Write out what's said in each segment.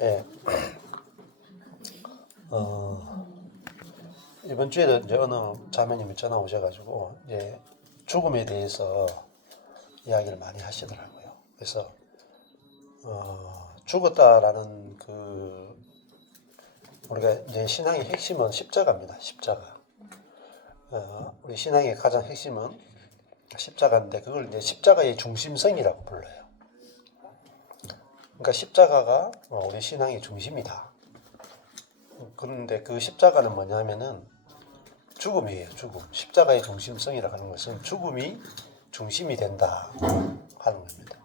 예. 이번 주에도 이제 어느 자매님이 전화 오셔가지고 이제 죽음에 대해서 이야기를 많이 하시더라고요. 그래서 죽었다라는 우리가 이제 신앙의 핵심은 십자가입니다. 십자가. 우리 신앙의 가장 핵심은 십자가인데 그걸 이제 십자가의 중심성이라고 불러요. 그러니까 십자가가 우리 신앙의 중심이다. 그런데 그 십자가는 뭐냐면은 죽음이에요. 죽음. 십자가의 중심성이라고 하는 것은 죽음이 중심이 된다 하는 겁니다.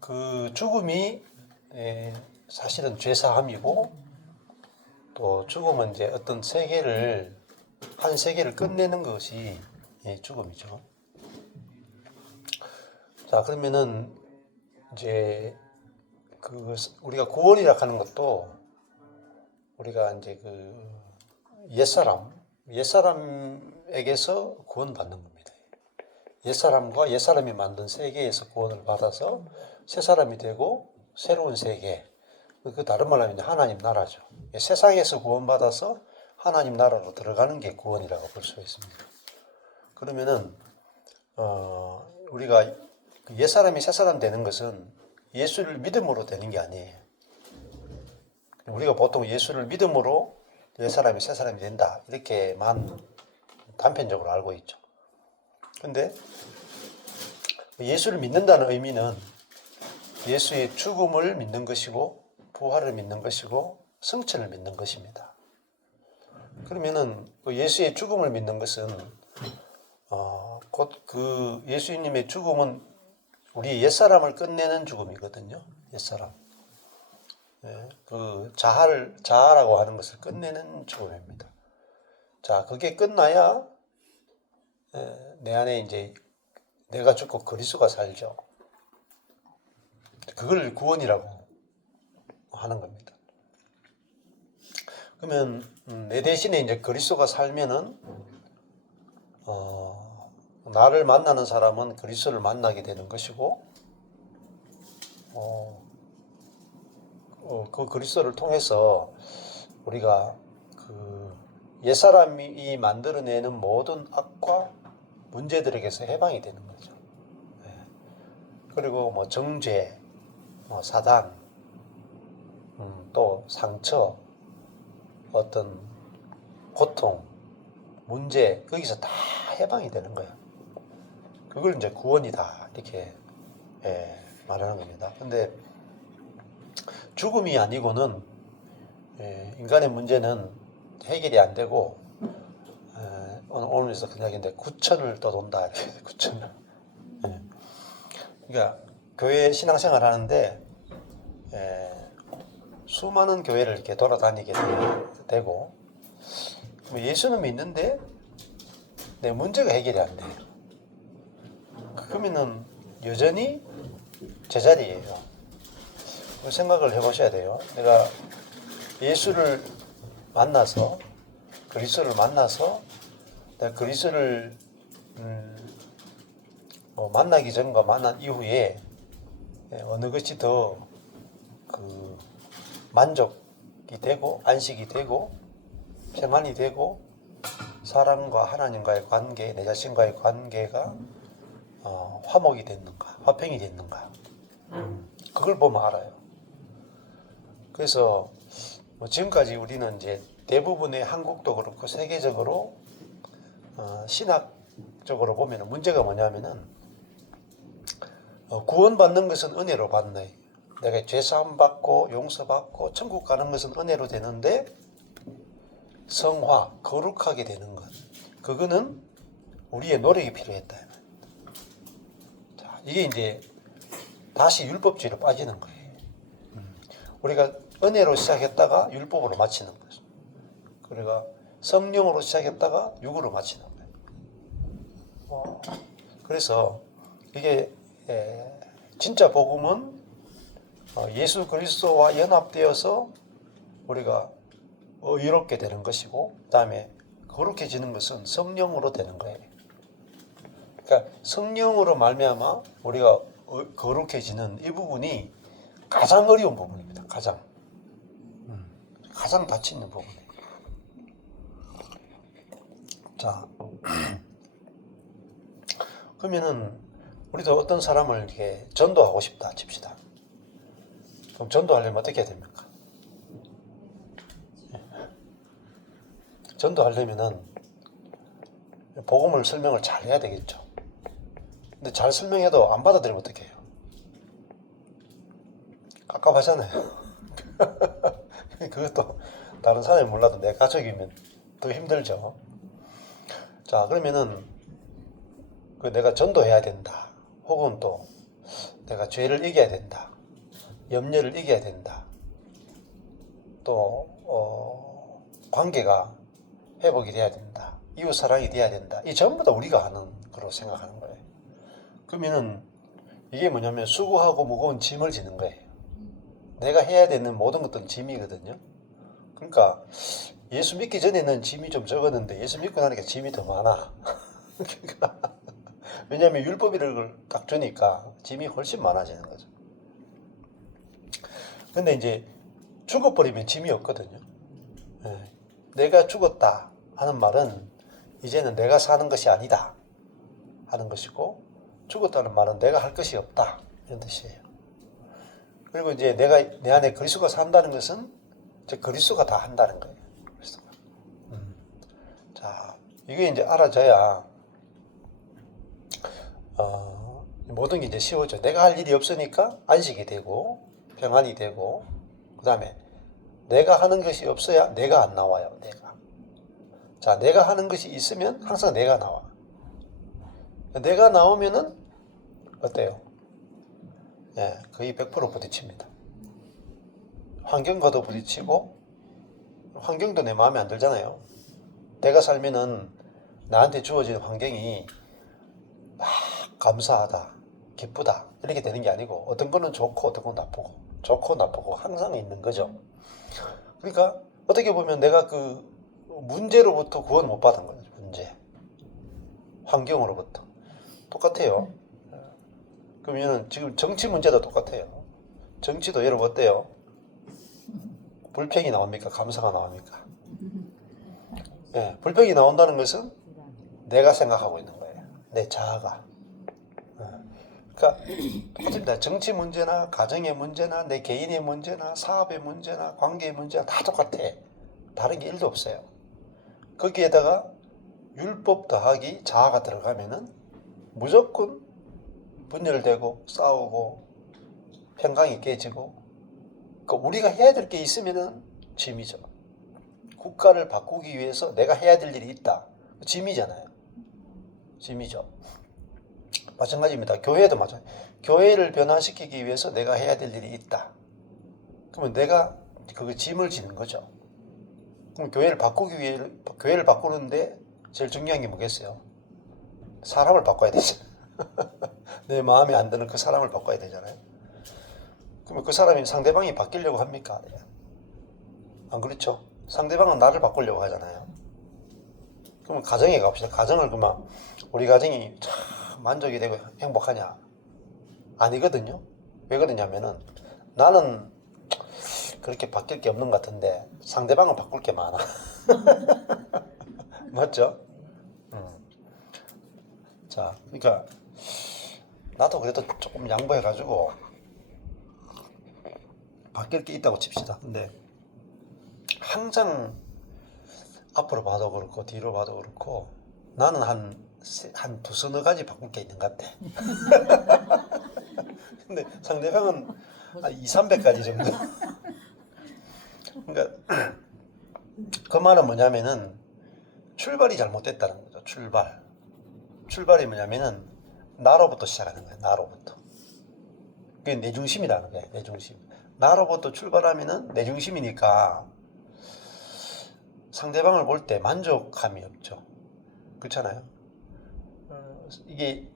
그 죽음이 사실은 죄사함이고, 또 죽음은 이제 어떤 한 세계를 끝내는 것이 죽음이죠. 자, 그러면은 이제 우리가 구원이라 하는 것도 우리가 이제 옛사람에게서 구원받는 겁니다. 옛사람과 옛사람이 만든 세계에서 구원을 받아서 새 사람이 되고 새로운 세계, 그 다른 말로 하면 하나님 나라죠. 세상에서 구원받아서 하나님 나라로 들어가는 게 구원이라고 볼 수 있습니다. 그러면은 우리가 옛사람이 새사람 되는 것은 예수를 믿음으로 되는 게 아니에요. 우리가 보통 예수를 믿음으로 옛사람이 새사람이 된다 이렇게만 단편적으로 알고 있죠. 근데 예수를 믿는다는 의미는 예수의 죽음을 믿는 것이고 부활을 믿는 것이고 성천을 믿는 것입니다. 그러면은 예수의 죽음을 믿는 것은 곧 예수님의 죽음은 우리 옛사람을 끝내는 죽음이거든요. 옛사람. 자아라고 하는 것을 끝내는 죽음입니다. 자, 그게 끝나야 내 안에 이제 내가 죽고 그리스도가 살죠. 그걸 구원이라고 하는 겁니다. 그러면 내 대신에 이제 그리스도가 살면은 나를 만나는 사람은 그리스도를 만나게 되는 것이고, 그 그리스도를 통해서 우리가 옛사람이 만들어내는 모든 악과 문제들에게서 해방이 되는 거죠. 그리고 정죄, 사단, 또 상처, 어떤 고통, 문제, 거기서 다 해방이 되는 거예요. 그걸 이제 구원이다 이렇게 말하는 겁니다. 근데 죽음이 아니고는 인간의 문제는 해결이 안 되고, 오늘에서 그 이야기인데 구천을 떠돈다 이렇게. 구천을. 그러니까 교회 신앙생활 하는데 수많은 교회를 이렇게 돌아다니게 되고, 예수는 믿는데 내 문제가 해결이 안 돼요. 그러면은 여전히 제자리예요. 생각을 해보셔야 돼요. 내가 예수를 만나서 그리스도를 만나서 내가 그리스도를 만나기 전과 만난 이후에 어느 것이 더 만족이 되고 안식이 되고 평안이 되고 사람과 하나님과의 관계, 내 자신과의 관계가 화목이 됐는가, 화평이 됐는가, 그걸 보면 알아요. 그래서 지금까지 우리는 이제 대부분의 한국도 그렇고 세계적으로 신학적으로 보면 문제가 뭐냐면은 구원받는 것은 은혜로 받는, 내가 죄사함 받고 용서받고 천국 가는 것은 은혜로 되는데 성화, 거룩하게 되는 것, 그거는 우리의 노력이 필요했다. 자, 이게 이제 다시 율법주의로 빠지는 거예요. 우리가 은혜로 시작했다가 율법으로 마치는 거죠. 그러니까 성령으로 시작했다가 육으로 마치는 거예요. 그래서 이게 진짜 복음은 예수 그리스도와 연합되어서 우리가 의롭게 되는 것이고, 그 다음에 거룩해지는 것은 성령으로 되는 거예요. 그러니까 성령으로 말미암아 우리가 거룩해지는 이 부분이 가장 어려운 부분입니다. 가장 다치는 부분이에요. 자, 그러면은 우리도 어떤 사람을 이렇게 전도하고 싶다 칩시다. 그럼 전도하려면 어떻게 해야 됩니까? 전도하려면은 복음을 설명을 잘 해야 되겠죠. 근데 잘 설명해도 안 받아들이면 어떻게 해요? 깝깝하잖아요. 그것도 다른 사람이 몰라도 내 가족이면 더 힘들죠. 자, 그러면은 내가 전도해야 된다. 혹은 또 내가 죄를 이겨야 된다. 염려를 이겨야 된다. 또 관계가 회복이 돼야 된다. 이웃 사랑이 돼야 된다. 이 전부 다 우리가 하는 거로 생각하는 거예요. 그러면은 이게 뭐냐면 수고하고 무거운 짐을 지는 거예요. 내가 해야 되는 모든 것들은 짐이거든요. 그러니까 예수 믿기 전에는 짐이 좀 적었는데 예수 믿고 나니까 짐이 더 많아. 그러니까 왜냐하면 율법이를 딱 주니까 짐이 훨씬 많아지는 거죠. 근데 이제 죽어버리면 짐이 없거든요. 내가 죽었다 하는 말은 이제는 내가 사는 것이 아니다 하는 것이고, 죽었다는 말은 내가 할 것이 없다 이런 뜻이에요. 그리고 이제 내가 내 안에 그리스도가 산다는 것은 이제 그리스도가 다 한다는 거예요. 그리스도가. 자, 이게 이제 알아져야 모든 게 이제 쉬워져. 내가 할 일이 없으니까 안식이 되고 평안이 되고, 그 다음에 내가 하는 것이 없어야 내가 안 나와요. 자, 내가 하는 것이 있으면 항상 내가 나와. 내가 나오면은 어때요? 거의 100% 부딪힙니다. 환경과도 부딪히고, 환경도 내 마음에 안 들잖아요. 내가 살면은 나한테 주어진 환경이 막 감사하다, 기쁘다 이렇게 되는 게 아니고, 어떤 거는 좋고 어떤 건 나쁘고, 좋고 나쁘고 항상 있는 거죠. 그러니까 어떻게 보면 내가 그 문제로부터 구원 못 받은 거죠. 문제, 환경으로부터 똑같아요. 그러면 지금 정치 문제도 똑같아요. 정치도 여러분 어때요? 불평이 나옵니까? 감사가 나옵니까? 불평이 나온다는 것은 내가 생각하고 있는 거예요. 내 자아가. 그러니까 똑같습니다. 정치 문제나 가정의 문제나 내 개인의 문제나 사업의 문제나 관계의 문제나 다 똑같아. 다른 게 1도 없어요. 거기에다가 율법 더하기 자아가 들어가면은 무조건 분열되고 싸우고 평강이 깨지고, 그러니까 우리가 해야 될 게 있으면은 짐이죠. 국가를 바꾸기 위해서 내가 해야 될 일이 있다. 짐이잖아요. 짐이죠. 마찬가지입니다. 교회도 마찬가지. 교회를 변화시키기 위해서 내가 해야 될 일이 있다. 그러면 내가 그 짐을 지는 거죠. 그럼 교회를 바꾸기 위해, 교회를 바꾸는데 제일 중요한 게 뭐겠어요? 사람을 바꿔야 되죠. 내 마음에 안 드는 그 사람을 바꿔야 되잖아요. 그러면 그 사람이, 상대방이 바뀌려고 합니까? 안 그렇죠? 상대방은 나를 바꾸려고 하잖아요. 그러면 가정에 갑시다. 가정을 그만, 우리 가정이 참 만족이 되고 행복하냐? 아니거든요. 왜 그러냐면은 나는 그렇게 바뀔 게 없는 것 같은데 상대방은 바꿀 게 많아. 맞죠? 자, 그러니까 나도 그래도 조금 양보해가지고 바뀔 게 있다고 칩시다. 근데 항상 앞으로 봐도 그렇고 뒤로 봐도 그렇고 나는 한 두서너 가지 바꿀 게 있는 것 같아. 근데 상대방은 한 2, 300가지 정도. 그러니까 그 말은 뭐냐면은 출발이 잘못됐다는 거죠. 출발이 뭐냐면은 나로부터 시작하는 거예요. 나로부터. 그게 내 중심이라는 거예요. 내 중심. 나로부터 출발하면은 내 중심이니까 상대방을 볼 때 만족감이 없죠. 그렇잖아요. 이게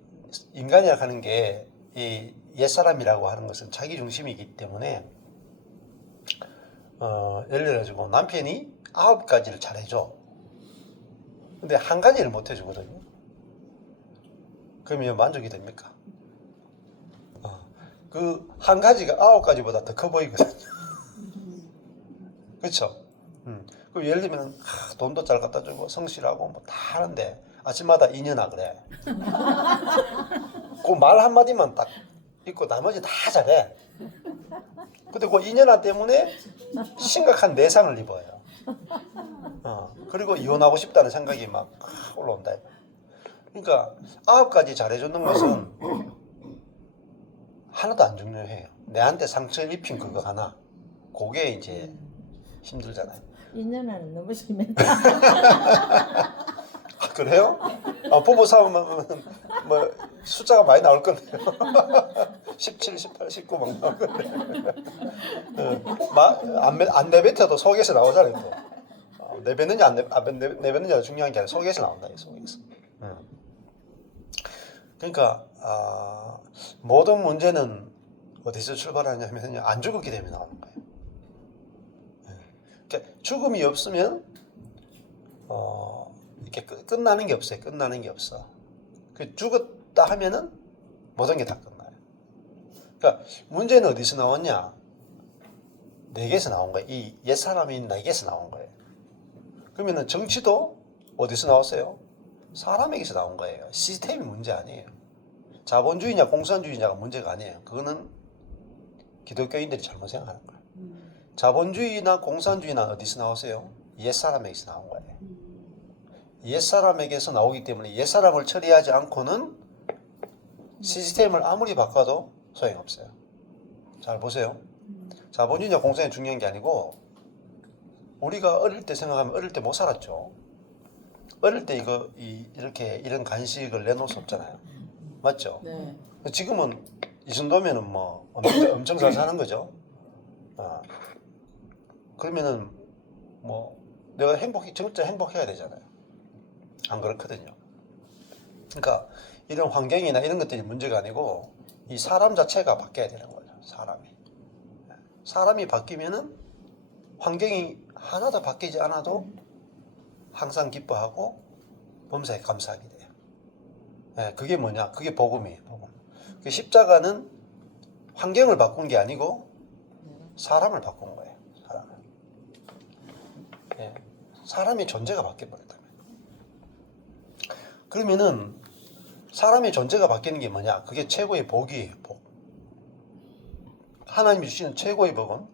인간이라고 하는 게 이 옛사람이라고 하는 것은 자기 중심이기 때문에 예를 들어가지고 남편이 9가지를 잘해줘. 근데 한 가지를 못 해주거든요. 그러면 만족이 됩니까? 그 한 가지가 9가지보다 더 커 보이거든요. 그렇죠. 그 예를 들면 돈도 잘 갖다 주고 성실하고 뭐 다 하는데 아침마다 인연아 그래. 그 말 한마디만 딱 있고 나머지 다 잘해. 근데 그 인연아 때문에 심각한 내상을 입어요. 그리고 이혼하고 싶다는 생각이 막 올라온다. 그러니까 9가지 잘해주는 것은 하나도 안 중요해요. 내한테 상처를 입힌 그거 하나. 그게 이제 힘들잖아요. 2년은 너무 심했다. 아, 그래요? 부부 싸움은 뭐 숫자가 많이 나올 건데요. 17, 18, 19 막 나올 건데. 안 내뱉어도 속에서 나오잖아요. 또. 내뱉느냐 안 내뱉느냐가 중요한 게 아니라 속에서 나온다. 속에서. 그러니까 모든 문제는 어디서 출발하냐면 안 죽었기 때문에 나오는 거예요. 그러니까 죽음이 없으면 이렇게 끝나는 게 없어요. 끝나는 게 없어. 그 죽었다 하면은 모든 게 다 끝나요. 그러니까 문제는 어디서 나왔냐? 내게서 나온 거예요. 이 옛사람인 내게서 나온 거예요. 그러면은 정치도 어디서 나왔어요? 사람에게서 나온 거예요. 시스템이 문제 아니에요. 자본주의냐 공산주의냐가 문제가 아니에요. 그거는 기독교인들이 잘못 생각하는 거예요. 자본주의나 공산주의나 어디서 나오세요? 옛사람에게서 나온 거예요. 옛사람에게서 나오기 때문에 옛사람을 처리하지 않고는 시스템을 아무리 바꿔도 소용없어요. 잘 보세요. 자본주의냐 공산이 중요한 게 아니고 우리가 어릴 때 생각하면 어릴 때 못 살았죠. 어릴 때 이렇게 이런 간식을 내놓을 수 없잖아요. 맞죠? 네. 지금은 이 정도면은 뭐 엄청 잘 사는 거죠. 그러면은 뭐 내가 진짜 행복해야 되잖아요. 안 그렇거든요. 그러니까 이런 환경이나 이런 것들이 문제가 아니고 이 사람 자체가 바뀌어야 되는 거죠. 사람이 바뀌면은 환경이 하나도 바뀌지 않아도 항상 기뻐하고 범사에 감사하게 돼요. 그게 뭐냐? 그게 복음이에요. 복음. 그 십자가는 환경을 바꾼 게 아니고 사람을 바꾼 거예요. 사람의 존재가 바뀌어버렸다면. 그러면은 사람의 존재가 바뀌는 게 뭐냐? 그게 최고의 복이에요. 복. 하나님이 주시는 최고의 복은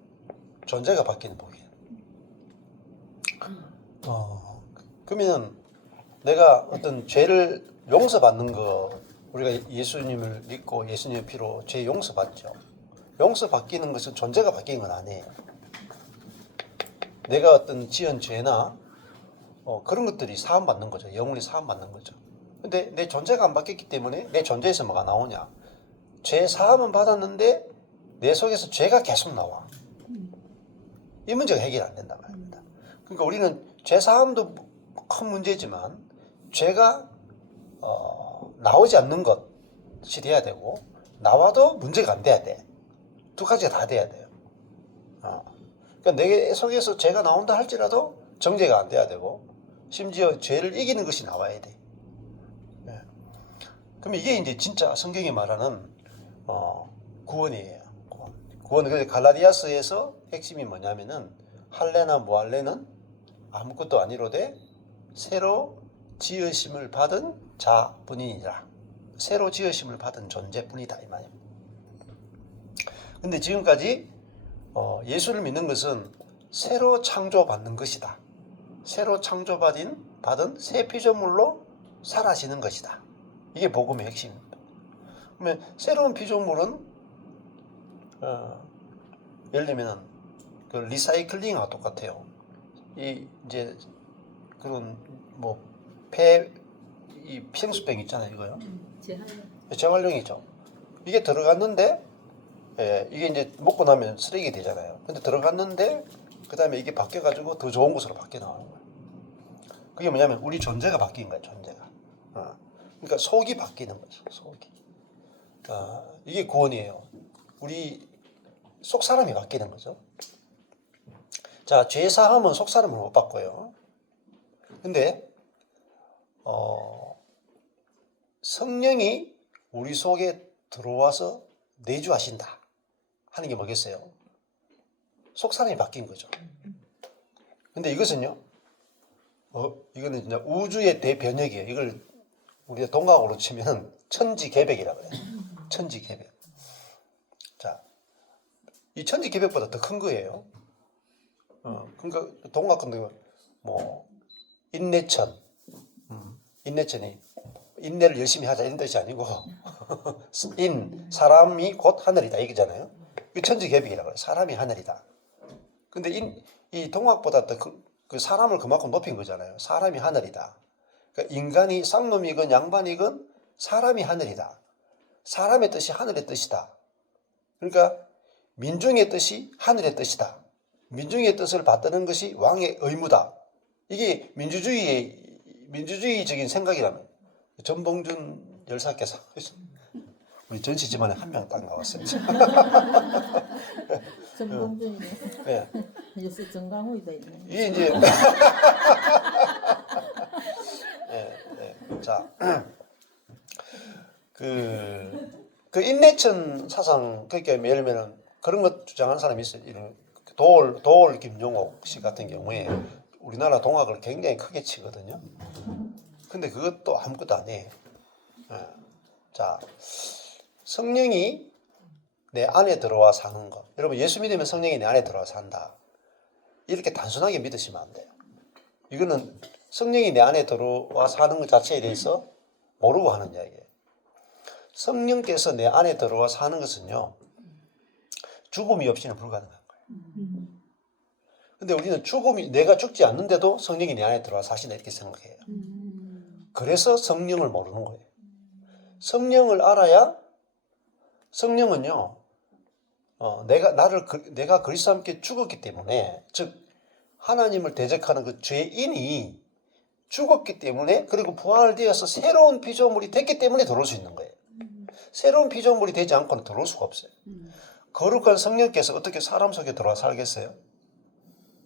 존재가 바뀌는 복이에요. 그러면 내가 어떤 죄를 용서받는 거, 우리가 예수님을 믿고 예수님의 피로 죄 용서받죠. 용서받기는 것은 존재가 바뀌는 건 아니에요. 내가 어떤 지은 죄나 그런 것들이 사함받는 거죠. 영혼이 사함받는 거죠. 근데 내 존재가 안 바뀌었기 때문에 내 존재에서 뭐가 나오냐? 죄 사함은 받았는데 내 속에서 죄가 계속 나와. 이 문제가 해결 안 된단 말입니다. 그러니까 우리는 죄 사함도 큰 문제지만 죄가 나오지 않는 것이 돼야 되고 나와도 문제가 안 돼야 돼. 두 가지가 다 돼야 돼요. 그러니까 내 속에서 죄가 나온다 할지라도 정죄가 안 돼야 되고 심지어 죄를 이기는 것이 나와야 돼. 그럼 이게 이제 진짜 성경이 말하는 구원이에요. 구원은 갈라디아서에서 핵심이 뭐냐면은 할례나 무할례는 아무것도 아니로되 새로 지으심을 받은 자뿐이니라. 새로 지으심을 받은 존재뿐이다 이 말입니다. 근데 지금까지 예수를 믿는 것은 새로 창조받는 것이다. 새로 창조받은 새 피조물로 사라지는 것이다. 이게 복음의 핵심입니다. 그러면 새로운 피조물은 예를 들면 그 리사이클링하고 똑같아요. 이제 그런 이 생수병 있잖아요, 이거요. 재활용이죠. 이게 들어갔는데 이게 이제 먹고 나면 쓰레기 되잖아요. 근데 들어갔는데 그 다음에 이게 바뀌어가지고 더 좋은 곳으로 바뀌어 나오는 거예요. 그게 뭐냐면 우리 존재가 바뀐 거예요, 존재가. 그러니까 속이 바뀌는 거죠, 속이. 이게 구원이에요. 우리 속 사람이 바뀌는 거죠. 자, 죄 사함은 속 사람을 못 바꿔요. 근데 성령이 우리 속에 들어와서 내주하신다 하는 게 뭐겠어요? 속 사람이 바뀐 거죠. 근데 이것은요, 이거는 진짜 우주의 대변혁이에요. 이걸 우리가 동학으로 치면 천지개벽이라고 그래요. 천지개벽. 자, 이 천지개벽보다 더 큰 거예요. 그러니까 동학 같은 거, 뭐, 인내천. 인내천이, 인내를 열심히 하자 이런 뜻이 아니고, 사람이 곧 하늘이다 이거잖아요. 이 천지개벽이라고 그래요. 사람이 하늘이다. 근데 이 동학보다 더 그 사람을 그만큼 높인 거잖아요. 사람이 하늘이다. 그러니까 인간이 쌍놈이건 양반이건 사람이 하늘이다. 사람의 뜻이 하늘의 뜻이다. 그러니까 민중의 뜻이 하늘의 뜻이다. 민중의 뜻을 받드는 것이 왕의 의무다. 이게 민주주의적인 생각이라면 전봉준 열사께서 우리 전시 집안에 한 명 딱 나왔어요. 정봉준이네. 네. 요새 정강훈이도 있네. 이게 이제 자, 그 인내천 사상, 그러니까 예를 들면 그런 것 주장하는 사람이 있어요. 이런 도올 김용옥 씨 같은 경우에 우리나라 동학을 굉장히 크게 치거든요. 근데 그것도 아무것도 아니에요. 자, 성령이 내 안에 들어와 사는 것. 여러분, 예수 믿으면 성령이 내 안에 들어와 산다. 이렇게 단순하게 믿으시면 안 돼요. 이거는 성령이 내 안에 들어와 사는 것 자체에 대해서 모르고 하는 이야기예요. 성령께서 내 안에 들어와 사는 것은요, 죽음이 없이는 불가능한 거예요. 근데 우리는 내가 죽지 않는데도 성령이 내 안에 들어와 사신다 이렇게 생각해요. 그래서 성령을 모르는 거예요. 성령을 알아야, 성령은요, 내가 그리스도와 함께 죽었기 때문에, 즉, 하나님을 대적하는 그 죄인이 죽었기 때문에, 그리고 부활되어서 새로운 피조물이 됐기 때문에 들어올 수 있는 거예요. 새로운 피조물이 되지 않고는 들어올 수가 없어요. 거룩한 성령께서 어떻게 사람 속에 들어와 살겠어요?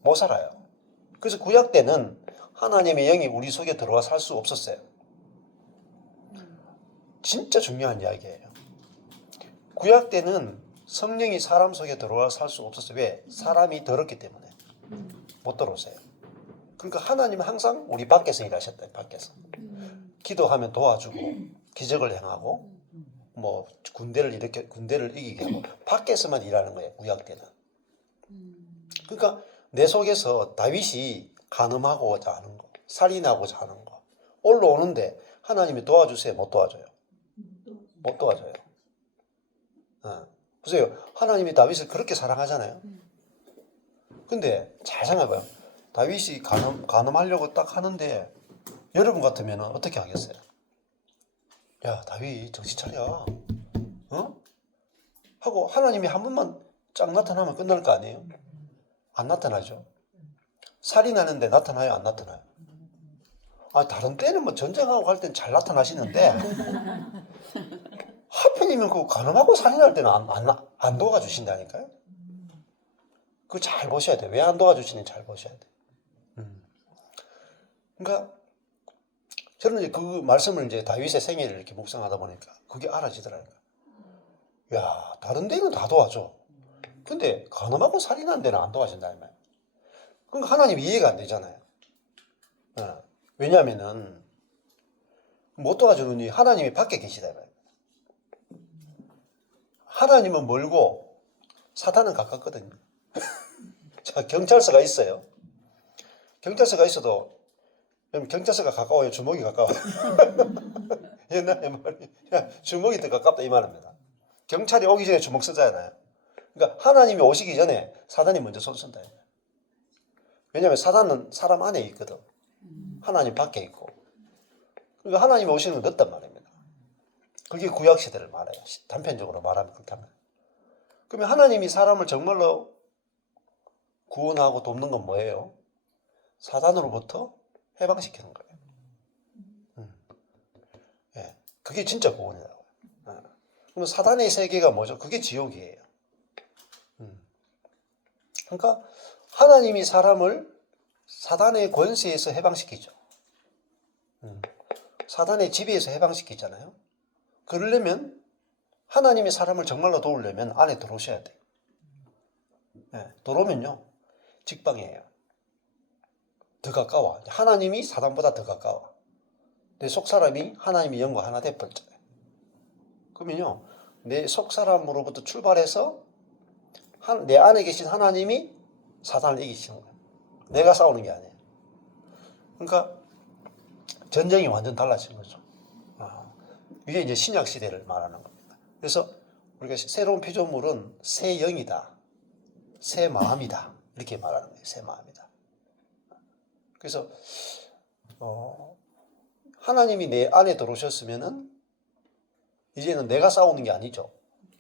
못 살아요. 그래서 구약 때는 하나님의 영이 우리 속에 들어와 살 수 없었어요. 진짜 중요한 이야기예요. 구약 때는 성령이 사람 속에 들어와 살 수 없었어요. 왜? 사람이 더럽기 때문에 못 들어오세요. 그러니까 하나님은 항상 우리 밖에서 일하셨다. 밖에서 기도하면 도와주고 기적을 행하고 뭐 군대를 이기게 하고 밖에서만 일하는 거예요. 구약 때는. 그러니까 내 속에서 다윗이 간음하고자 하는 거, 살인하고자 하는 거 올라오는데 하나님이 도와주세요? 못 도와줘요? 못 도와줘요. 보세요. 하나님이 다윗을 그렇게 사랑하잖아요. 근데 잘 생각해봐요. 다윗이 간음하려고 딱 하는데 여러분 같으면 어떻게 하겠어요? 야, 다윗 정신 차려. 하고 하나님이 한 번만 쫙 나타나면 끝날 거 아니에요? 안 나타나죠. 살인하는데 나타나요? 안 나타나요? 다른 때는 뭐 전쟁하고 할 땐 잘 나타나시는데 하필이면 그 간음하고 살인할 때는 안 도와주신다니까요. 그거 잘 보셔야 돼요. 왜 안 도와주시는지 잘 보셔야 돼요. 그러니까 저는 이제 그 말씀을 이제 다윗의 생애를 이렇게 묵상하다 보니까 그게 알아지더라고요. 야, 다른 데는 다 도와줘. 근데 간음하고 살인한 데는 안 도와준다 이 말이에요. 그러니까 하나님 이해가 안 되잖아요. 왜냐하면은 못 도와주느니 하나님이 밖에 계시다 이 말이에요. 하나님은 멀고 사탄은 가깝거든요. 자, 경찰서가 있어요. 경찰서가 있어도 경찰서가 가까워요? 주먹이 가까워요? 옛날에 말이 주먹이 더 가깝다 이 말입니다. 경찰이 오기 전에 주먹 쓰잖아요. 그러니까 하나님이 오시기 전에 사단이 먼저 손 쓴다. 왜냐하면 사단은 사람 안에 있거든. 하나님 밖에 있고. 그러니까 하나님이 오시는 건 늦단 말입니다. 그게 구약시대를 말해요. 단편적으로 말하면 그렇다면. 그러면 하나님이 사람을 정말로 구원하고 돕는 건 뭐예요? 사단으로부터 해방시키는 거예요. 예, 그게 진짜 구원이라고요. 그럼 사단의 세계가 뭐죠? 그게 지옥이에요. 그러니까 하나님이 사람을 사단의 권세에서 해방시키죠. 사단의 지배에서 해방시키잖아요. 그러려면 하나님이 사람을 정말로 도우려면 안에 들어오셔야 돼요. 네, 들어오면요 직방이에요. 더 가까워. 하나님이 사단보다 더 가까워. 내 속 사람이 하나님의 영과 하나 돼버렸잖아요. 그러면요, 내 속 사람으로부터 출발해서 내 안에 계신 하나님이 사단을 이기시는 거예요. 내가 싸우는 게 아니에요. 그러니까 전쟁이 완전 달라진 거죠. 이게 이제 신약 시대를 말하는 겁니다. 그래서 우리가 새로운 피조물은 새 영이다, 새 마음이다 이렇게 말하는 거예요. 새 마음이다. 그래서 하나님이 내 안에 들어오셨으면은 이제는 내가 싸우는 게 아니죠.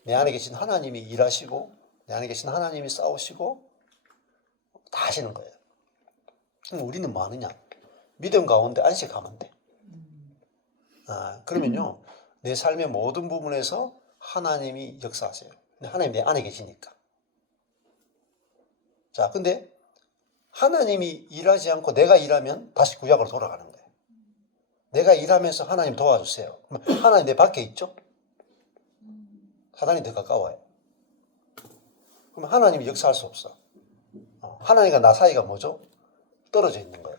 내 안에 계신 하나님이 일하시고 내 안에 계신 하나님이 싸우시고 다 하시는 거예요. 그럼 우리는 뭐 하느냐? 믿음 가운데 안식하면 돼. 그러면요, 내 삶의 모든 부분에서 하나님이 역사하세요. 근데 하나님 내 안에 계시니까. 자, 근데 하나님이 일하지 않고 내가 일하면 다시 구약으로 돌아가는 거예요. 내가 일하면서 하나님 도와주세요. 그럼 하나님 내 밖에 있죠? 사단이 더 가까워요. 그럼 하나님이 역사할 수 없어. 하나님과 나 사이가 뭐죠? 떨어져 있는 거예요.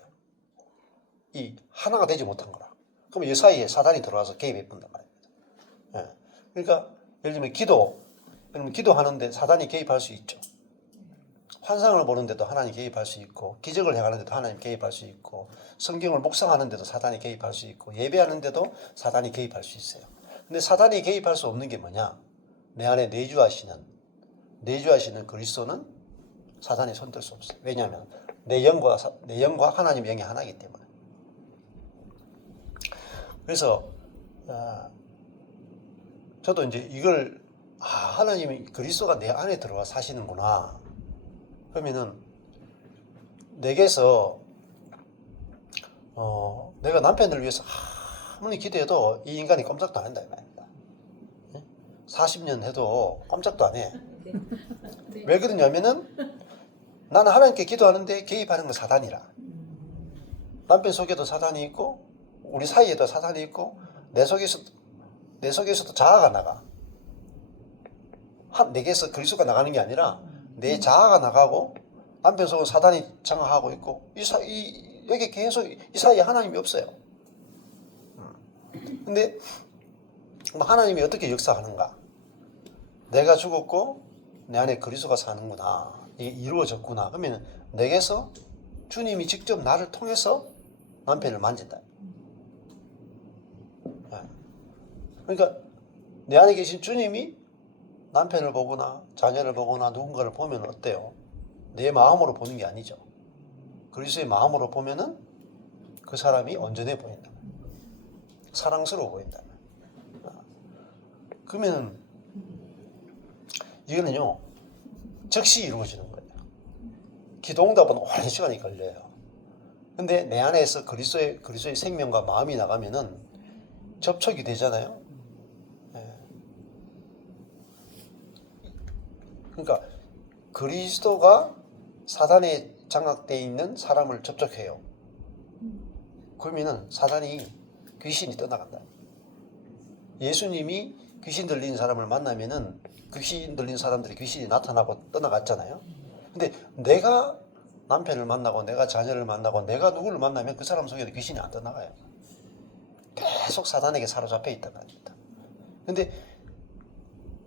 이 하나가 되지 못한 거라. 그럼 이 사이에 사단이 들어와서 개입해 본단 말입니다. 예. 그러니까 예를 들면 여러분 기도하는데 사단이 개입할 수 있죠. 환상을 보는데도 하나님 개입할 수 있고, 기적을 행하는데도 하나님 개입할 수 있고, 성경을 묵상하는데도 사단이 개입할 수 있고, 예배하는데도 사단이 개입할 수 있어요. 근데 사단이 개입할 수 없는 게 뭐냐? 내 안에 내주하시는 그리스도는 사단이 손댈 수 없어요. 왜냐하면 내 영과 하나님의 영이 하나이기 때문에. 그래서 저도 이제 이걸 하나님이 그리스도가 내 안에 들어와 사시는구나. 그러면은 내게서 내가 남편을 위해서 아무리 기도해도 이 인간이 꼼짝도 안 한다 이 말입니다. 40년 해도 꼼짝도 안 해. 왜 그러냐면은 나는 하나님께 기도하는데 개입하는 건 사단이라. 남편 속에도 사단이 있고 우리 사이에도 사단이 있고 내 속에서도 자아가 나가. 내게서 그리스도가 나가는 게 아니라 내 자아가 나가고 남편 속은 사단이 장악하고 있고 여기 계속 이 사이에 하나님이 없어요. 근데 하나님이 어떻게 역사하는가? 내가 죽었고 내 안에 그리스도가 사는구나. 이게 이루어졌구나. 그러면 내게서 주님이 직접 나를 통해서 남편을 만진다. 그러니까 내 안에 계신 주님이 남편을 보거나 자녀를 보거나 누군가를 보면 어때요? 내 마음으로 보는 게 아니죠. 그리스도의 마음으로 보면은 그 사람이 온전해 보인다. 사랑스러워 보인다. 그러면 이거는요 즉시 이루어지는 거예요. 기도응답은 오랜 시간이 걸려요. 근데 내 안에서 그리스도의 생명과 마음이 나가면은 접촉이 되잖아요. 그러니까 그리스도가 사단에 장악되어 있는 사람을 접촉해요. 그러면은 사단이 귀신이 떠나간다. 예수님이 귀신 들린 사람을 만나면은 귀신 들린 사람들이 귀신이 나타나고 떠나갔잖아요. 근데 내가 남편을 만나고 내가 자녀를 만나고 내가 누구를 만나면 그 사람 속에도 귀신이 안 떠나가요. 계속 사단에게 사로잡혀 있단 말입니다. 근데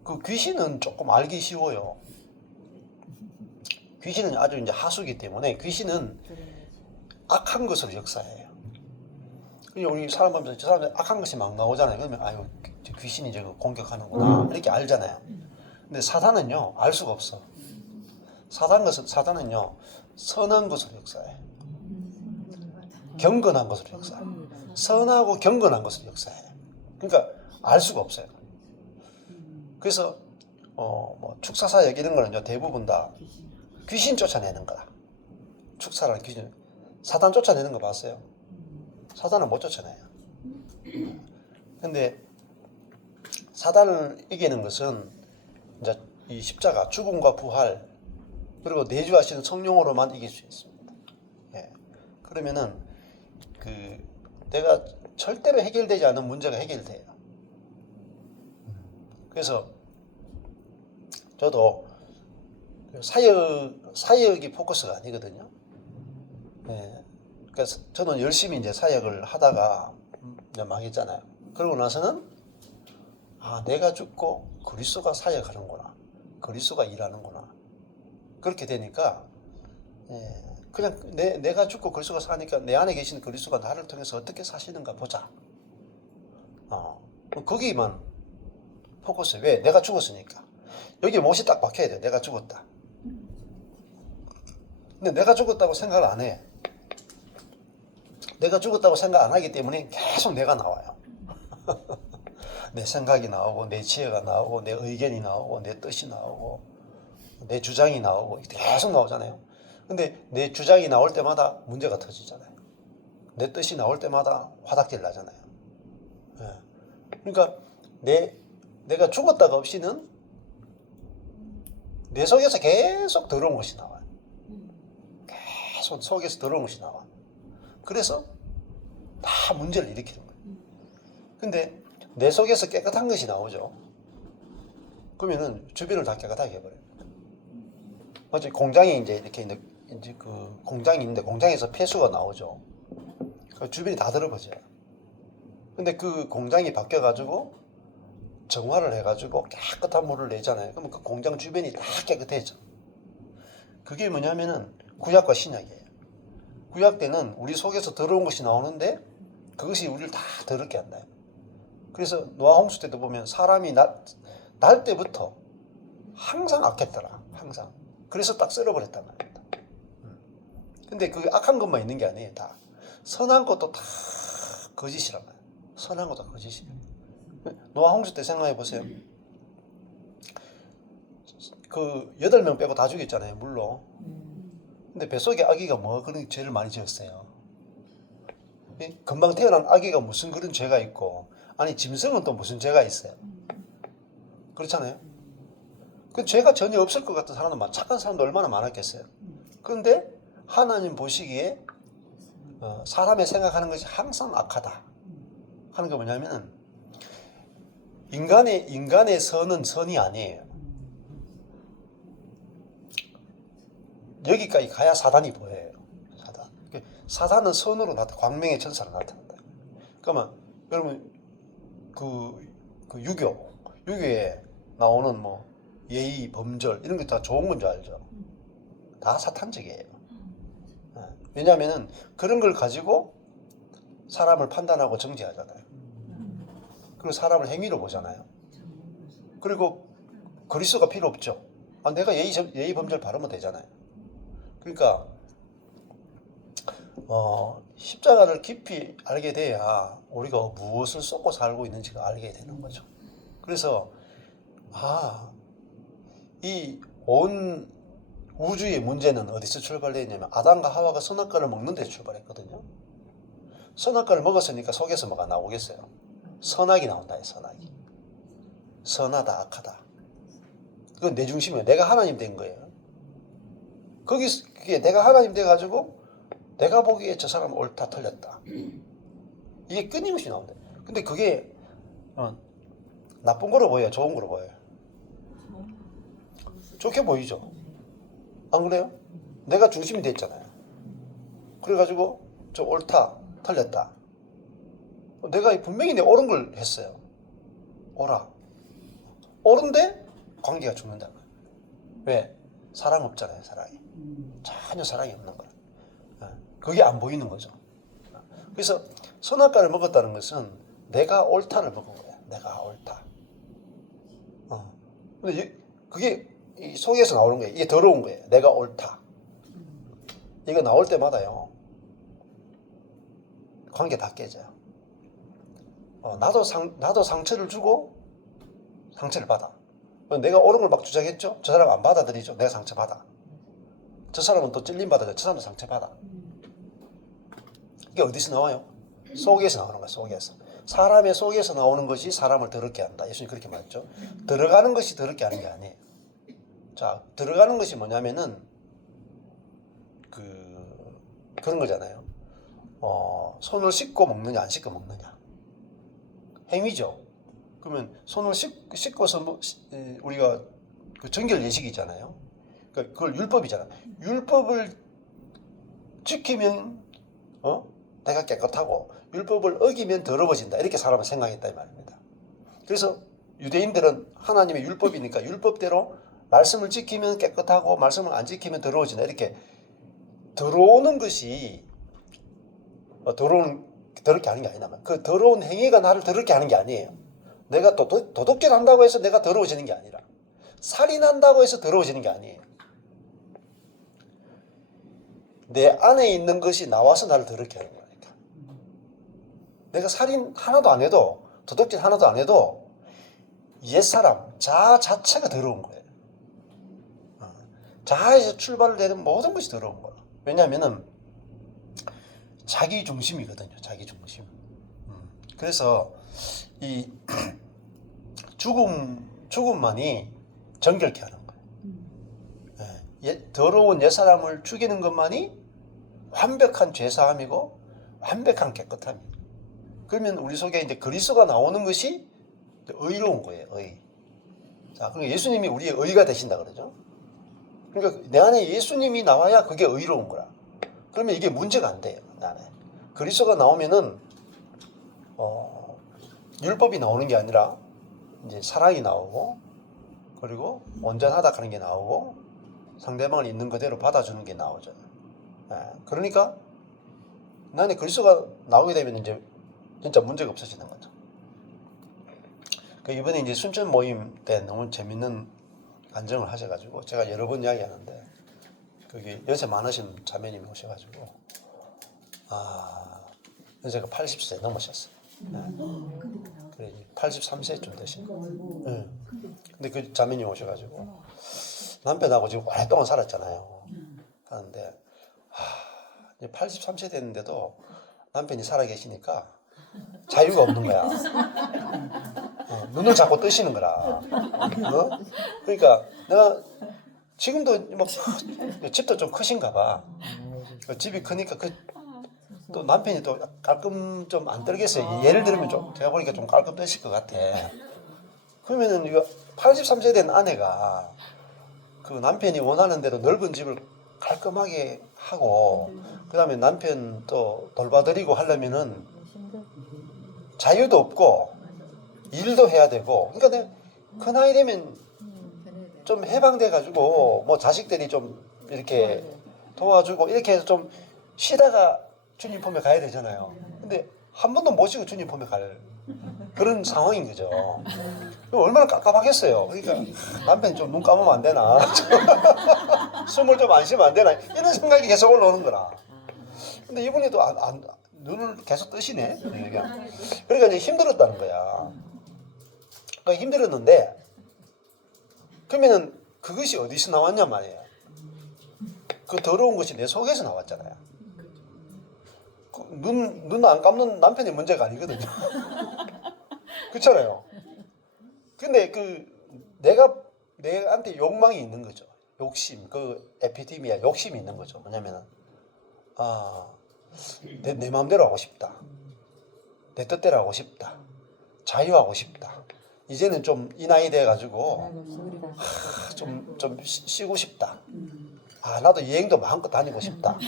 그 귀신은 조금 알기 쉬워요. 귀신은 아주 이제 하수기 때문에 귀신은 악한 것으로 역사해요. 우리 사람 보면서 저 사람들 악한 것이 막 나오잖아요. 그러면 아유 귀신이 저거 공격하는구나 이렇게 알잖아요. 근데 사단은요 알 수가 없어. 사단은요 선한 것으로 역사해. 경건한 것으로 역사해. 선하고 경건한 것으로 역사해. 그러니까 알 수가 없어요. 그래서 뭐 축사사역 이런 거는요 대부분 다 귀신 쫓아내는 거다. 축사라는 귀신. 사단 쫓아내는 거 봤어요? 사단은 못 쫓아내요. 근데 사단을 이기는 것은 이제 이 십자가, 죽음과 부활, 그리고 내주하시는 성령으로만 이길 수 있습니다. 예. 그러면은 내가 절대로 해결되지 않는 문제가 해결돼요. 그래서 저도 사역이 포커스가 아니거든요. 예. 그러니까 저는 열심히 이제 사역을 하다가 이제 망했잖아요. 그러고 나서는 내가 죽고 그리스도가 사역하는구나. 그리스도가 일하는구나. 그렇게 되니까 그냥 내가 죽고 그리스도가 사니까 내 안에 계신 그리스도가 나를 통해서 어떻게 사시는가 보자. 거기만 포커스. 왜? 내가 죽었으니까. 여기 못이 딱 박혀야 돼. 내가 죽었다. 근데 내가 죽었다고 생각을 안 해. 내가 죽었다고 생각 안 하기 때문에 계속 내가 나와요. 내 생각이 나오고 내 지혜가 나오고 내 의견이 나오고 내 뜻이 나오고 내 주장이 나오고 계속 나오잖아요. 근데 내 주장이 나올 때마다 문제가 터지잖아요. 내 뜻이 나올 때마다 화닥질 나잖아요. 그러니까 내가 죽었다가 없이는 내 속에서 계속 더러운 것이 나와요. 계속 속에서 더러운 것이 나와. 그래서 다 문제를 일으키는 거예요. 근데 내 속에서 깨끗한 것이 나오죠. 그러면은 주변을 다 깨끗하게 해버려요. 맞죠? 공장이 이제 이렇게 이제 그 공장이 있는데 공장에서 폐수가 나오죠. 주변이 다 더러워져요. 근데 그 공장이 바뀌어가지고 정화를 해가지고 깨끗한 물을 내잖아요. 그러면 그 공장 주변이 다 깨끗해져. 그게 뭐냐면은 구약과 신약이에요. 구약 때는 우리 속에서 더러운 것이 나오는데 그것이 우리를 다 더럽게 한다. 그래서 노아 홍수 때도 보면 사람이 날 때부터 항상 악했더라. 항상. 그래서 딱 썰어버렸단 말입니다. 근데 그 악한 것만 있는 게 아니에요. 다 선한 것도 다 거짓이란 말이에요. 선한 것도 거짓이에요. 노아 홍수 때 생각해 보세요. 그 8명 빼고 다 죽였잖아요. 물로. 근데 뱃속에 아기가 뭐 그런 죄를 많이 지었어요. 금방 태어난 아기가 무슨 그런 죄가 있고, 아니 짐승은 또 무슨 죄가 있어요. 그렇잖아요. 그 죄가 전혀 없을 것 같은 사람도 착한 사람도 얼마나 많았겠어요. 그런데 하나님 보시기에 사람의 생각하는 것이 항상 악하다 하는 게 뭐냐면 인간의 선은 선이 아니에요. 여기까지 가야 사단이 보여요. 사단은 선으로 광명의 천사로 나타난다. 그러면 여러분 그 유교에 나오는 뭐 예의, 범절 이런 게 다 좋은 건 줄 알죠. 다 사탄적이에요. 왜냐하면은 그런 걸 가지고 사람을 판단하고 정죄하잖아요. 그리고 사람을 행위로 보잖아요. 그리고 그리스도가 필요 없죠. 내가 예의 범절 바르면 되잖아요. 그러니까 십자가를 깊이 알게 돼야 우리가 무엇을 쏟고 살고 있는지가 알게 되는 거죠. 그래서 이 온 우주의 문제는 어디서 출발되었냐면 아담과 하와가 선악과를 먹는 데 출발했거든요. 선악과를 먹었으니까 속에서 뭐가 나오겠어요? 선악이 나온다. 선악이. 선하다, 악하다. 그건 내 중심이에요. 내가 하나님 된 거예요. 그게 내가 하나님 돼가지고 내가 보기에 저 사람은 옳다 틀렸다. 이게 끊임없이 나온다. 근데 그게 나쁜 거로 보여요? 좋은 거로 보여요? 좋게 보이죠? 안 그래요? 내가 중심이 됐잖아요. 그래가지고 저 옳다 틀렸다. 내가 분명히 내 옳은 걸 했어요. 옳은데 관계가 죽는다. 왜? 사랑 없잖아요. 사랑이. 전혀 사랑이 없는 거예요. 그게 안 보이는 거죠. 그래서 선악과를 먹었다는 것은 내가 옳다를 먹은 거예요. 내가 옳다. 근데 그게 이 속에서 나오는 거예요. 이게 더러운 거예요. 내가 옳다. 이거 나올 때마다요. 관계 다 깨져요. 나도 상처를 주고 상처를 받아. 내가 옳은 걸 막 주장했죠. 저 사람 안 받아들이죠. 내가 상처받아. 저 사람은 또 찔림받아요. 저 사람도 상처받아. 이게 어디서 나와요? 속에서 나오는 거야. 속에서. 사람의 속에서 나오는 것이 사람을 더럽게 한다. 예수님 그렇게 말했죠. 들어가는 것이 더럽게 하는 게 아니에요. 자, 들어가는 것이 뭐냐면은 그런 거잖아요. 손을 씻고 먹느냐 안 씻고 먹느냐. 행위죠. 그러면 손을 씻고서 우리가 그 정결 예식이잖아요. 그걸 율법이잖아. 율법을 지키면 내가 깨끗하고 율법을 어기면 더러워진다. 이렇게 사람은 생각했다 이 말입니다. 그래서 유대인들은 하나님의 율법이니까 율법대로 말씀을 지키면 깨끗하고 말씀을 안 지키면 더러워진다. 이렇게 들어오는 것이 더럽게 하는 게 아니라 그 더러운 행위가 나를 더럽게 하는 게 아니에요. 내가 도덕질 한다고 해서 내가 더러워지는 게 아니라 살인한다고 해서 더러워지는 게 아니에요. 내 안에 있는 것이 나와서 나를 더럽게 하는 거니까. 내가 살인 하나도 안 해도 도덕질 하나도 안 해도 옛사람 자아 자체가 더러운 거예요. 자아에서 출발되는 모든 것이 더러운 거예요. 왜냐하면은 자기 중심이거든요. 자기 중심. 그래서 이 죽음만이 정결케 하는 거예요. 더러운 옛사람을 죽이는 것만이 완벽한 죄사함이고 완벽한 깨끗함이에요. 그러면 우리 속에 이제 그리스도가 나오는 것이 의로운 거예요. 의. 자, 그러니까 예수님이 우리의 의가 되신다 그러죠. 그러니까 내 안에 예수님이 나와야 그게 의로운 거라. 그러면 이게 문제가 안 돼요. 내 안에. 그리스도가 나오면은 율법이 나오는 게 아니라 이제 사랑이 나오고 그리고 온전하다 하는 게 나오고 상대방을 있는 그대로 받아주는 게 나오죠. 그러니까 나는 그리스도가 나오게 되면 이제 진짜 문제가 없어지는 거죠. 이번에 이제 순천 모임 때 너무 재밌는 간증을 하셔가지고 제가 여러 번 이야기하는데 거기 연세 많으신 자매님이 오셔가지고 연세가 80세 넘으셨어요. 그래 83세쯤 되신 거예요. 근데 그 자매님이 오셔가지고 남편하고 지금 오랫동안 살았잖아요. 하는데 이제 83세 됐는데도 남편이 살아계시니까 자유가 없는 거야. 눈을 자꾸 뜨시는 거라. 그러니까 내가 지금도 뭐 집도 좀 크신가 봐. 집이 크니까 또 남편이 또 깔끔 좀 안 떨겠어요. 예를 들면 좀 제가 보니까 좀 깔끔 뜨실 것 같아. 그러면은 이거 83세 된 아내가 그 남편이 원하는 대로 넓은 집을 깔끔하게 하고 그다음에 남편 또 돌봐드리고 하려면은 자유도 없고 일도 해야 되고 그러니까 내가 그 나이 되면 좀 해방돼 가지고 뭐 자식들이 좀 이렇게 도와주고 이렇게 해서 좀 쉬다가 주님 품에 가야 되잖아요. 근데 한 번도 못 쉬고 주님 품에 갈 그런 상황인 거죠. 얼마나 깝깝하겠어요. 그러니까 남편이 좀 눈 감으면 안 되나 숨을 좀 안 쉬면 안 되나 이런 생각이 계속 올라오는 거라. 근데 이분이 또 눈을 계속 뜨시네. 그러니까 이제 힘들었다는 거야. 그러니까 힘들었는데 그러면은 그것이 어디서 나왔냐 말이에요. 그 더러운 것이 내 속에서 나왔잖아요. 눈 안 감는 남편이 문제가 아니거든요. 그렇잖아요. 근데 내한테 욕망이 있는 거죠. 욕심, 에피데미아 욕심이 있는 거죠. 뭐냐면은 내 마음대로 하고 싶다. 내 뜻대로 하고 싶다. 자유하고 싶다. 이제는 좀 이 나이 돼 가지고 좀 쉬고 싶다. 나도 여행도 마음껏 다니고 싶다.